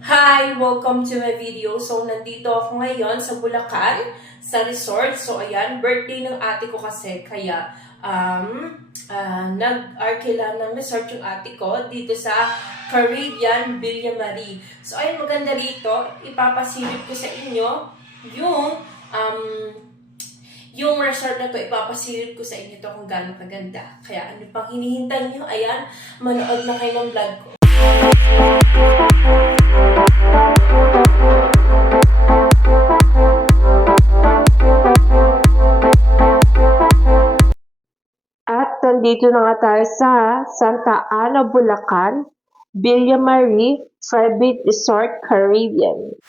Hi! Welcome to my video. So, nandito ako ngayon sa Bulacan, sa resort. So, ayan, birthday ng ate ko kasi. Kaya, nag-arkila ng resort yung ate ko dito sa Caribbean Villa Marie. So, ayun, maganda rito. Ipapasilip ko sa inyo yung, yung resort na to. Ipapasilip ko sa inyo to kung gaano kaganda. Kaya, ano pang hinihintay nyo? Ayan, manood na kayo ng vlog ko. Nandito na nga tayo sa Santa Ana, Bulacan, Villa Marie Private Resort, Caribbean.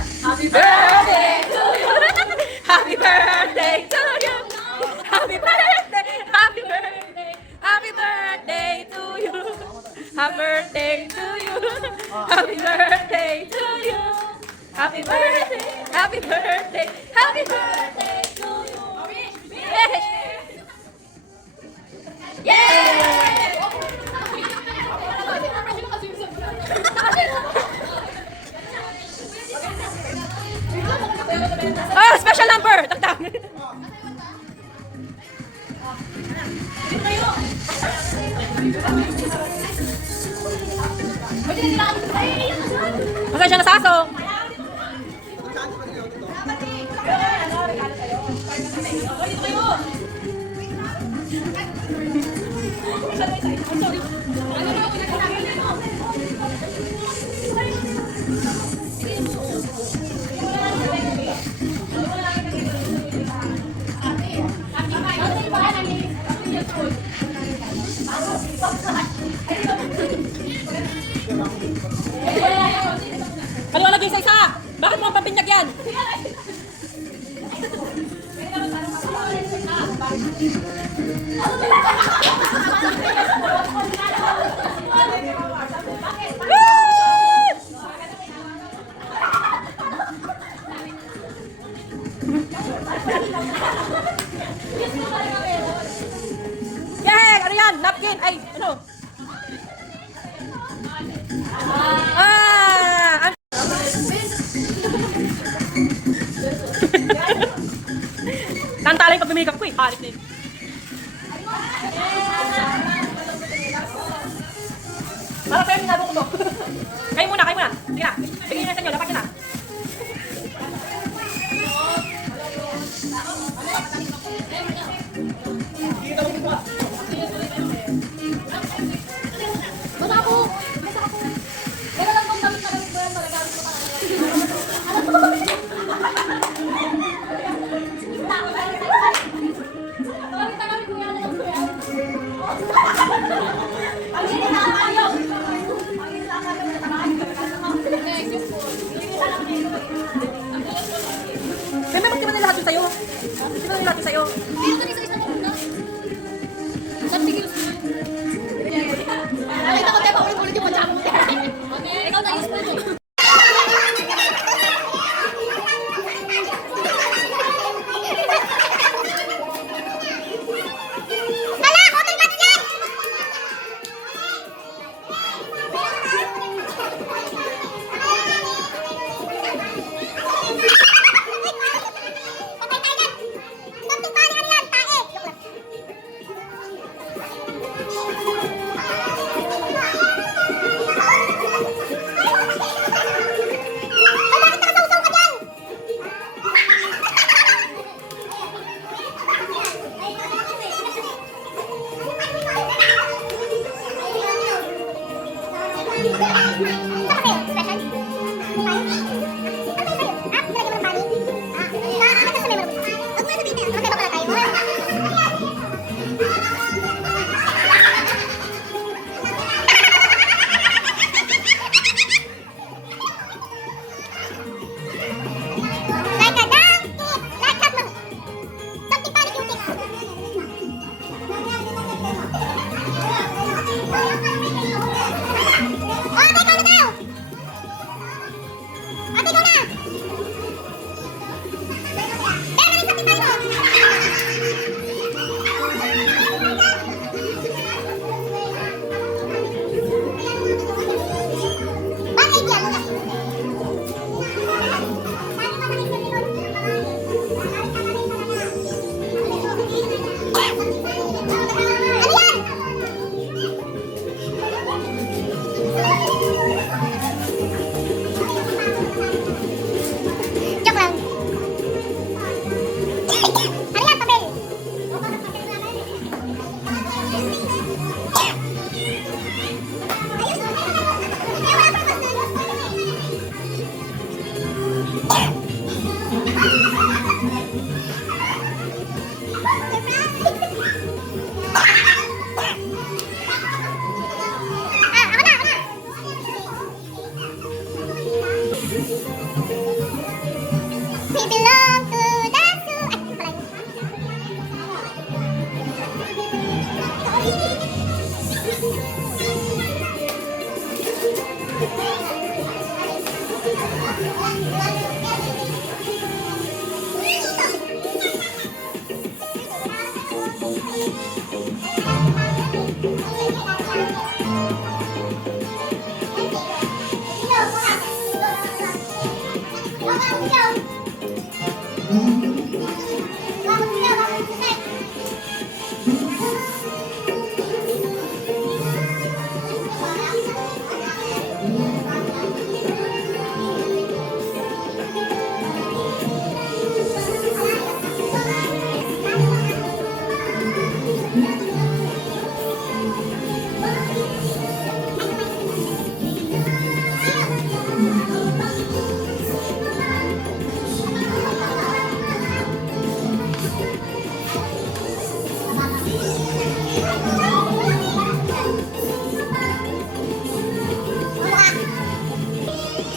Happy birthday to you. Happy birthday to you. Happy birthday. Happy birthday. Happy birthday to you. Happy birthday to you. Happy birthday to you. Happy birthday. Happy birthday. Happy birthday to you. Yay! Oh, special number! Tagtag! Pasensya na sa aso! Ano lagi sa isa? Bakit mo ang papinyag yan? Yay! Ano yan? Napkin! Ay, ano? Ah! Tantalay pag bumigap ko eh. Halit na yun. Para sa'yo, minado ko to. Kayo muna, kayo muna. Sige na. Bigyan nyo sa inyo, lapat nyo na. Basta ako! Basta ako! Kaya lang kung damit na gamit ko yan, magagamit ko Kaya ba't di ba nilahat yun sa'yo? Di ba nilahat yun sa'yo? Pero ito isa-isa mo muna. Saan bigil? Nakita ko tayo pa ulit-ulit yung pajama mo. Okay, ikaw na use mo ito. Patay tayo yan! Tuntung pali ka niyan! He belong to the zoo.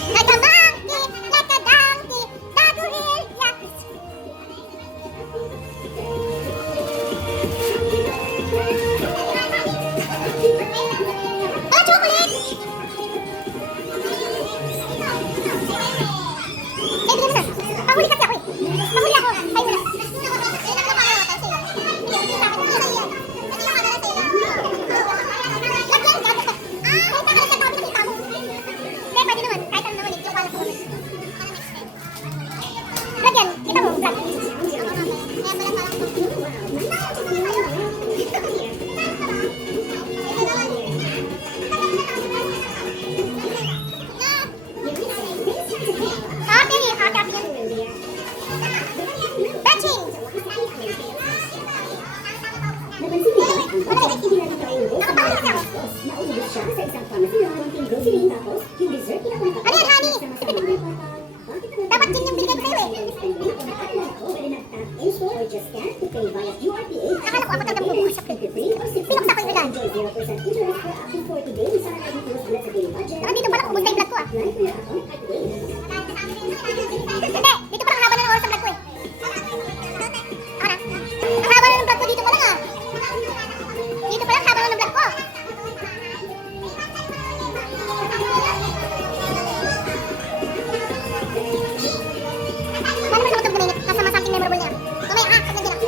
Ay, pala yun. Like a donkey, that will yak. Oh, chocolate! Eh, bigyan mo na. Pahuli kasi ako eh. Pahuli ako. Ay, wala. Pwede naman, kahit ano naman eh, yung kalat ko. Vlog yan, kita mo, vlog. Happy yan. Batching! Nakapahuli kasi ako. Ano yan, honey? Dapat yun yung binigay ko sa'yo eh. Akala ko ako talagang bubukas sa pinuksa ko yung ulan. Dito pala ubos na yung vlog ko ah. Hindi, dito pala ang haba na ng oras sa vlog ko eh. Ako na. Ang haba na ng vlog ko dito pa lang ah. Dito pala ang haba na ng vlog ko. Paano mo naman ito buminit? Kasama something memorable niya. Mamaya pag nandiyan ako.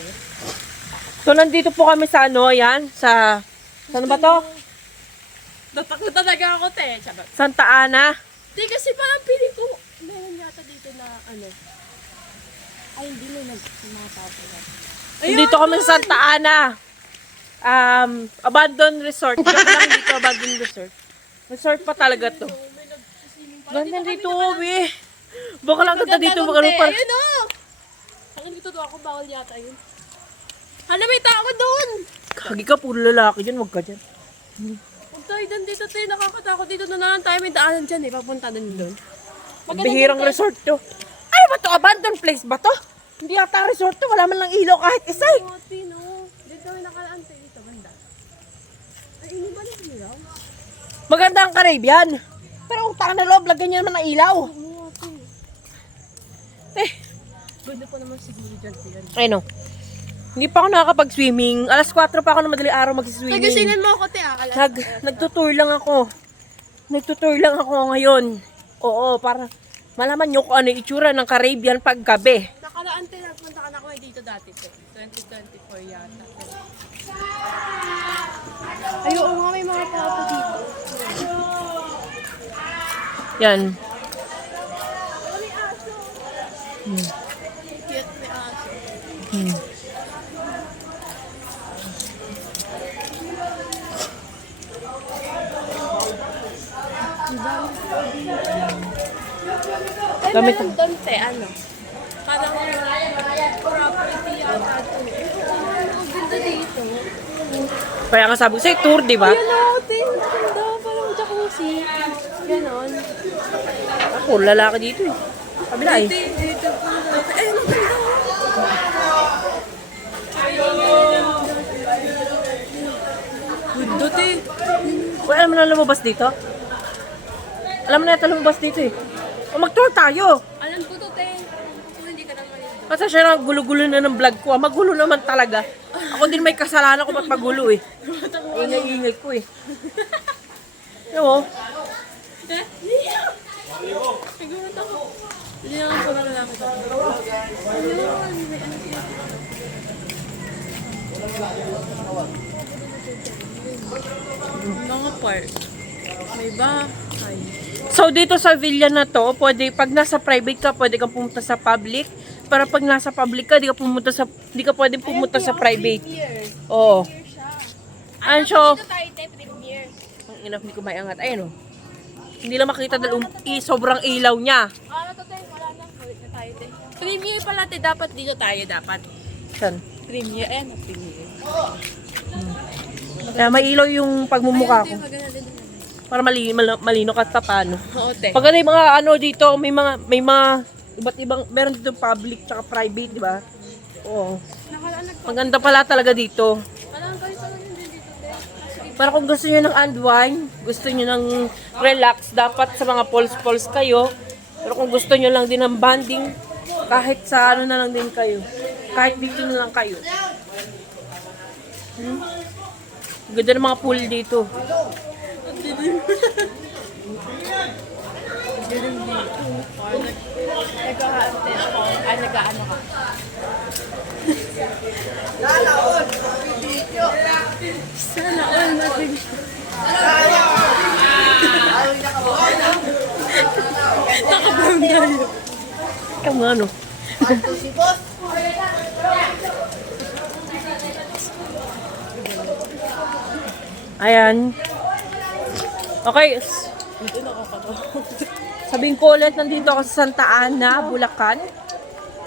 tayo. So, nandito po kami sa ano, yan, sa, saan ba to? Natakot talaga ako, te. Sabat. Santa Ana. Di kasi parang piling ko, meron yata dito na ano. Ay, hindi mo nagmatapalan. Nandito kami sa Santa Ana. Abandoned resort. Joke lang dito, abandoned resort. Resort pa talaga to. Ganda dito, Obi. Baka lang ganda dito. Baka lang parang... Ayun o! Akin dito ako, bawal yata yun. Hala, may tao doon! Kagi ka, puro lalaki dyan. Huwag ka dyan. Huwag tayo doon dito, te. Nakakatakot dito na naman tayo. May daanan dyan eh. Papunta doon doon. Bihirang resort to. Ay, ba to? Abandoned place ba to? Hindi yata resort to. Wala man lang ilaw kahit isa eh. Mati, no? Dito kami nakalaan, te. Dito, banda. Ay, ini ba nito ilaw? Maganda ang Caribbean. Pero utang na loob, lagyan niya naman ng ilaw. Mati. Eh, Ganda pa naman siguro dyan, te. ay no. Hindi pa ako nakakapag-swimming. Alas 4 pa ako na madaling araw mag-swimming. Nagasinin mo ako, te. Nagtutour lang ako. Nagtutour lang ako ngayon. Oo, para malaman nyo kung ano yung itsura ng Caribbean pag gabi. Nakalaan, te. Nagpunta ka na ako dito dati, te. 2024 yata. Ay, oo nga, may mga tao dito. Yan. Cute, may aso. Ay, Gamit meron doon, te, ano? Parang property yata ito. Ang ganda dito. Kaya nga sabi ko sa'yo, tour, di ba? Ayun o, te. Ang ganda. Parang jacuzzi. Ganon. Ako, lalaki dito eh. Kabila eh. Dito. Ay, ang ganda. Ganda, te. Uy, alam mo na lumabas dito? Alam mo na yata lumabas dito eh. O mag-tour tayo. Alam ko to, te. Kung hindi ka naman yun. Kasi siya na gulo-gulo na ng vlog ko. Magulo naman talaga. Ako din may kasalanan ko ba't magulo eh. Ingay-ingay ko eh. Ano mo? Nagulat ako. Hindi naman po na lalaki to. Ayun, may ano siya. Mga park. May bahay. So dito sa villa na to, pwede pag nasa private ka, pwede kang pumunta sa public. Pero pag nasa public ka, di ka pwedeng pumunta sa private. Here. Oo. Here siya. Ayan siya. Dito tayo, te. Premier. Ang enough, hindi ko maiangat. Ayun oh. Hindi lang makita dahil sobrang ilaw niya. Ano to, te? Wala na. Balik na tayo, te. Premier pala, te. Dapat dito tayo, dapat. Saan? Premier. Ayan, premier. Kaya may ilaw yung pagmumukha ko. Ayun, te. Maganda din naman. Para malino ka paano. Oo, te. Pag may mga ano dito, may mga iba't ibang, meron dito public tsaka private, di ba? Oo. Nakalaan Maganda pala talaga dito. Alam ko yung din dito, te. Kasi Para kung gusto niyo ng unwind, gusto niyo ng relax, dapat sa mga falls kayo. Pero kung gusto niyo lang din ng bonding, kahit sa ano na lang din kayo. Kahit dito na lang kayo. Ganda ng mga pool dito. nag-aante ako. Ay, nag-aano ka. Sana all natin. Naka-brown tayo. Kamo ano? Ayan. Okay. Dito nakakatawa. Sabihin ko ulit, nandito ako sa Santa Ana, Bulacan.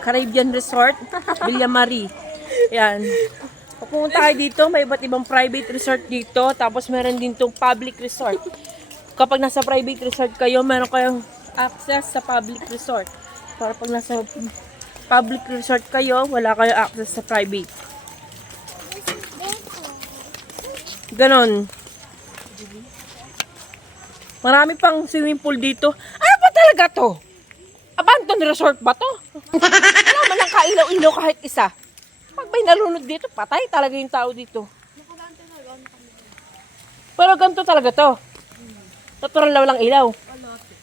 Caribbean Resort, Villa Marie. Ayan. Pag pumunta kayo dito, may iba't ibang private resort dito. Tapos meron din itong public resort. Kapag nasa private resort kayo, meron kayong access sa public resort. Para pag nasa public resort kayo, wala kayong access sa private. Ganon. Marami pang swimming pool dito. Ano ba talaga to? Abandoned resort ba to? Wala man lang kailaw-ilaw kahit isa. Pag may nalunod dito, patay talaga yung tao dito. Pero ganito talaga to. Natural lang ilaw.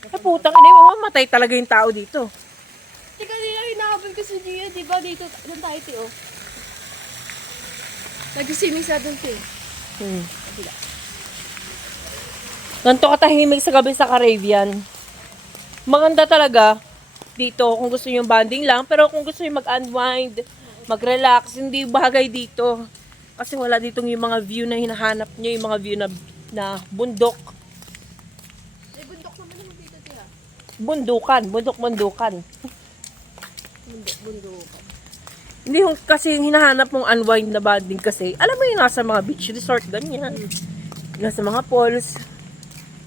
Ay putang ina, mamamatay talaga yung tao dito. Teka, nila hinahabol ko si Gia, di ba? Dito, doon tayo, Tio. Nag-swimming sa doon siya. Ganito katahimik sa gabi sa Caribbean. Maganda talaga dito kung gusto niyo bonding lang. Pero kung gusto niyo mag-unwind, mag-relax, hindi bagay dito. Kasi wala ditong yung mga view na hinahanap niyo, yung mga view na bundok. May bundok naman naman dito siya. Bundukan, bundok-bundukan. Bundukan. Hindi yung kasi yung hinahanap mong unwind na bonding kasi, alam mo yung nasa mga beach resort, ganyan. Nasa mga pools,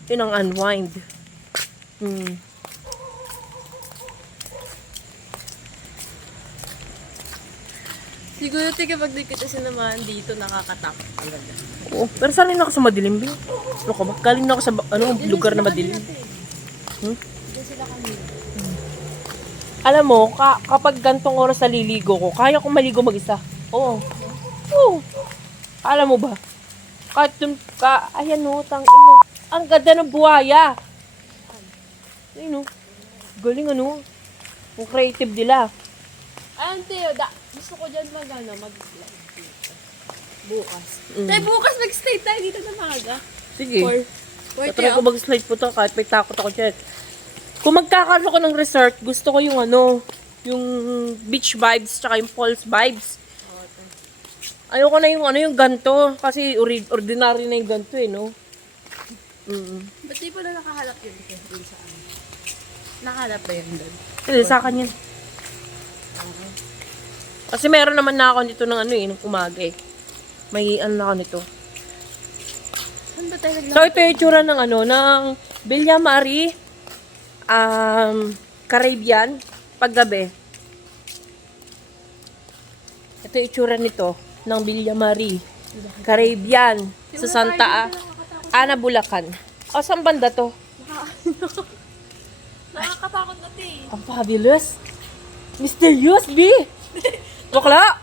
yun ang unwind. Siguro tika pag di kita sinamahan dito, nakakatakot talaga. Oo, pero sanay na ako sa madilim. Ano ka ba? Galing na ako sa lugar na madilim. Diyan sila kanina. Alam mo, kapag gantong oras sa liligo ko, kaya kong maligo mag-isa. Oo. Oo. Alam mo ba? Kahit dun ayan o, ang ganda ng buhaya. Ayun o. Galing ano. Ang creative nila. Ayun, Teo, gusto ko dyan bukas. Mm. Tay, bukas mag-stay tayo dito na maga. Sige. For Patry ko mag-slide po to kahit may takot ako dyan. Kung magkakaroon ako ng resort, gusto ko yung yung beach vibes tsaka yung falls vibes. Ayoko na yung ganto kasi ordinary na yung ganto eh, no? Ba't di pala nakahalap yun dun sa amin? Nakahalap ba yun doon? Hindi, sa akin yan. Kasi meron naman na ako nito ng ng umaga eh. May na ako nito. Saan ba tayo So, ito yung itsura ng ng Villa Marie, Caribbean, paggabi. Ito yung itsura nito, ng Villa Marie, Caribbean, sa Santa Ana, Bulacan. O, saan banda to? Nakakatakot na eh. Ang fabulous. Mysterious, B! Bakla!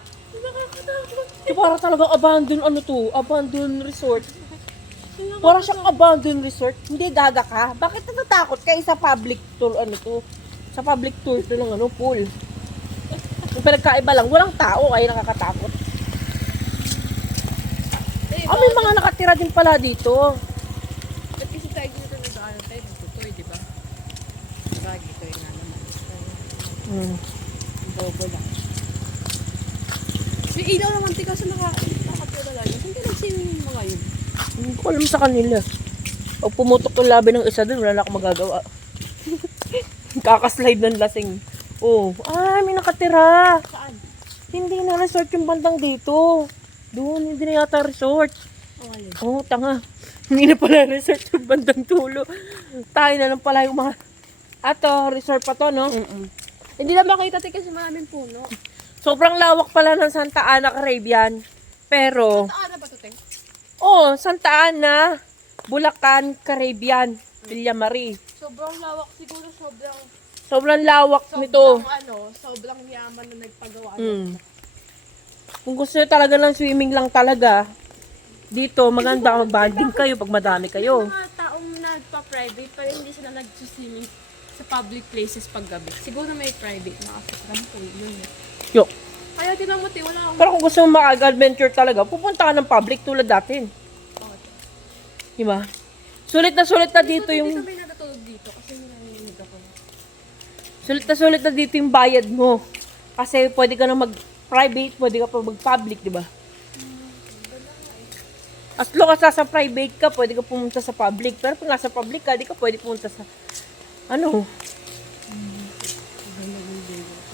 Ito para talagang abandoned resort. Para siyang abandoned resort. Hindi gaga ka. Bakit natatakot ka sa public tour Sa public tour to ng pool. Yung pinagkaiba lang, walang tao kaya nakakatakot. May mga nakatira din pala dito. Ba't kasi tayo dito nag-ano tayo? Tutoy, di ba? Diba, gitoy na naman. Bobo lang. May ilaw naman, tika sa nakakatira lang. Saan ka nag-swimming yung mga yun? Hindi ko alam sa kanila. Pag pumutok yung labi ng isa dun, wala na akong magagawa. Kakaslide ng lasing. Oh, may nakatira. Saan? Hindi na resort yung bandang dito. Doon, hindi na yata resort. Ayun. Oh, tanga. Hindi na pala resort yung bandang tulo. Tayo na lang pala yung mga... Ato, resort pa to, no? Hindi na makita tika sa maraming puno. Sobrang lawak pala ng Santa Ana, Caribbean. Pero, Saan na ba ito, te? Santa Ana, Bulacan, Caribbean, Villa Marie. Sobrang lawak, siguro Sobrang lawak nito. sobrang yaman na nagpagawa. Kung gusto nyo talaga ng swimming lang talaga, dito maganda mag-bonding kayo pag madami kayo. Mga taong nagpa-private pero hindi sila nag-swimming sa public places pag gabi. Siguro may private na kasi pool yun. Yo. Kaya tinan mo, wala akong... Pero kung gusto mo mag-adventure talaga, pupunta ka ng public tulad natin. Diba? Sulit na dito Hindi yung... kami natutulog dito kasi narinig ako. Sulit na dito yung bayad mo. Kasi pwede ka na mag-private, pwede ka pa mag-public, diba? As long as nasa private ka, pwede ka pumunta sa public. Pero pag nasa public ka, di ka pwede pumunta sa...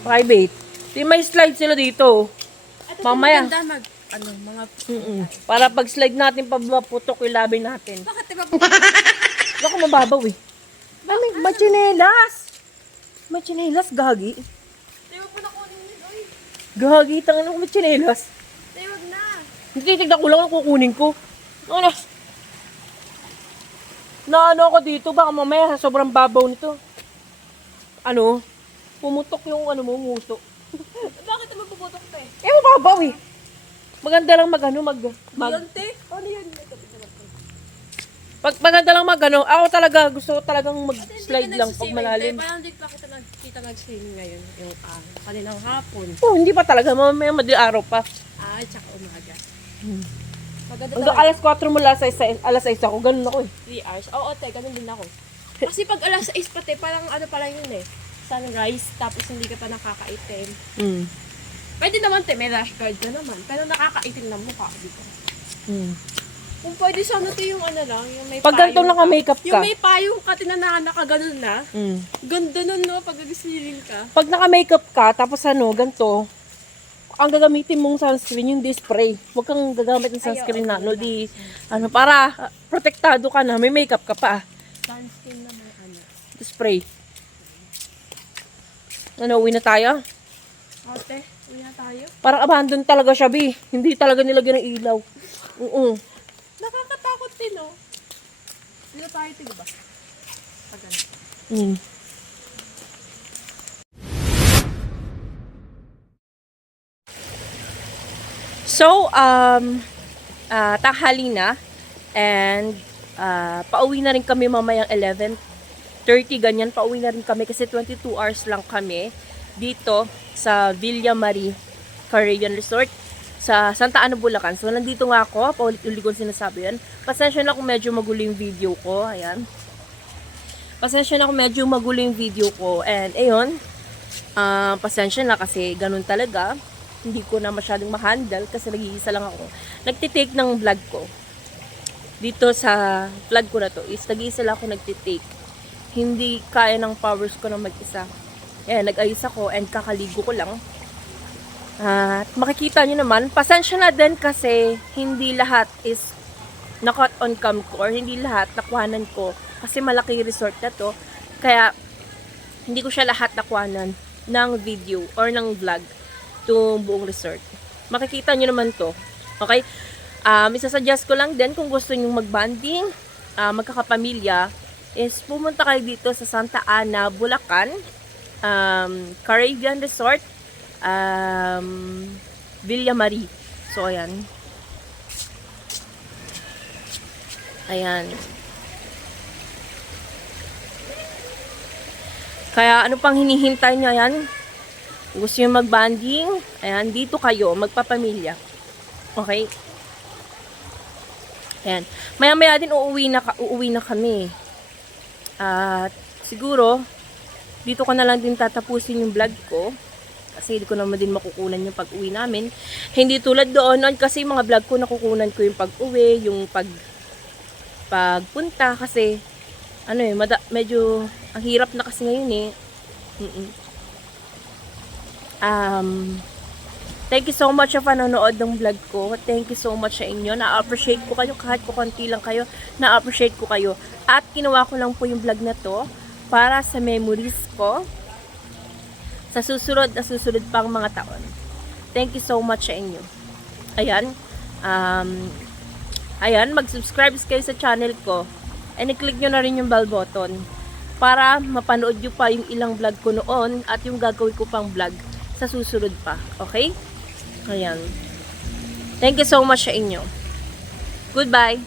Private. Di may slide sila dito. Mamaya. Maganda mga... Para pag slide natin, maputok yung labi natin. Bakit diba Baka mababaw eh. May chinelas. May chinelas, gagi. Diba po nakunin yun, oy? Gagi, tangan ako may chinelas. Wag na. Hindi, tignan ko lang ang kukunin ko. Ano ako dito, baka mamaya sobrang babaw nito. Pumutok yung muso. Bakit naman puputok to eh? Mababaw eh. Maganda lang Yun, te? Ano yun? Pag maganda lang ako talaga, gusto ko talagang mag-slide lang pag malalim. Parang hindi pa kita nag-swimming ngayon. Yung kaninang hapon. Hindi pa talaga, mamaya madi araw pa. Tsaka umaga. Maganda Hanggang alas 4 mula sa alas 6 ako, ganun ako eh. 3 hours. Oo, te, ganun din ako. Kasi pag alas 6 pa, te, parang ano pala yun eh. Sunrise, tapos hindi ka pa nakakaitim. Mm. Pwede naman, te, may rash guard ka naman. Pero nakakaitim na mukha dito. Mm. Kung pwede sana, te, yung ano lang, yung may Pag ganito payong naka-makeup ka. Yung may payong ka, nakaganon na. Mm. Ganda nun, no, pag nagsisilin ka. Pag naka-makeup ka, tapos ano, ganito, ang gagamitin mong sunscreen, yung spray. Huwag kang gagamit ng sunscreen na, no, di, ano, para protektado ka na, may makeup ka pa. Sunscreen na may ano. Spray. Ano, uwi na tayo? Ate, uwi na tayo. Parang abandon talaga siya, Bi. Hindi talaga nilagyan ng ilaw. Oo. Nakakatakot din, no? Hindi na tayo, tiga ba? Pag ano. Mm. So, tanghali na. And, pauwi na rin kami mamayang 11:30, ganyan. Pauwi na rin kami kasi 22 hours lang kami dito sa Villa Marie Caribbean Resort sa Santa Ana, Bulacan. So, nandito nga ako. Paulit-ulit ko sinasabi yan. Pasensya na kung medyo magulo yung video ko. Ayan. Pasensya na kung medyo magulo yung video ko. And, ayun. Pasensya na kasi ganun talaga. Hindi ko na masyadong ma-handle kasi nag-iisa lang ako. Nagtitake ng vlog ko. Dito sa vlog ko na to is nag-iisa lang ako nagtitake. Hindi kaya ng powers ko na mag-isa. Ayan, nag-ayos ako and kakaligo ko lang. At makikita nyo naman, pasensya na din kasi hindi lahat is na-cut on cam ko or hindi lahat nakuhanan ko kasi malaki resort na to. Kaya hindi ko siya lahat nakuhanan ng video or ng vlog itong buong resort. Makikita nyo naman to. Okay? Isasuggest ko lang din kung gusto nyo mag-banding, magkakapamilya, is pumunta kayo dito sa Santa Ana, Bulacan, Caribbean Resort, Villa Marie. So, ayan. Ayan. Kaya, ano pang hinihintay nyo? Ayan. Gusto nyo mag-banding? Ayan, dito kayo, magpapamilya. Okay? Ayan. Maya-maya din uuwi na kami. At siguro, dito ko na lang din tatapusin yung vlog ko. Kasi hindi ko naman din makukunan yung pag-uwi namin. Hindi tulad doon kasi mga vlog ko nakukunan ko yung pag-uwi, yung pagpunta. Kasi, ano eh, medyo, ang hirap na kasi ngayon eh. Thank you so much sa panonood ng vlog ko. Thank you so much sa inyo. Na-appreciate ko kayo kahit kukunti lang kayo. Na-appreciate ko kayo. At kinuha ko lang po yung vlog na to para sa memories ko sa susunod pang mga taon. Thank you so much sa inyo. Ayan. Ayan, mag-subscribe kayo sa channel ko. And i-click nyo na rin yung bell button para mapanood nyo pa yung ilang vlog ko noon at yung gagawin ko pang vlog sa susunod pa. Okay? Ayan. Thank you so much sa inyo. Goodbye.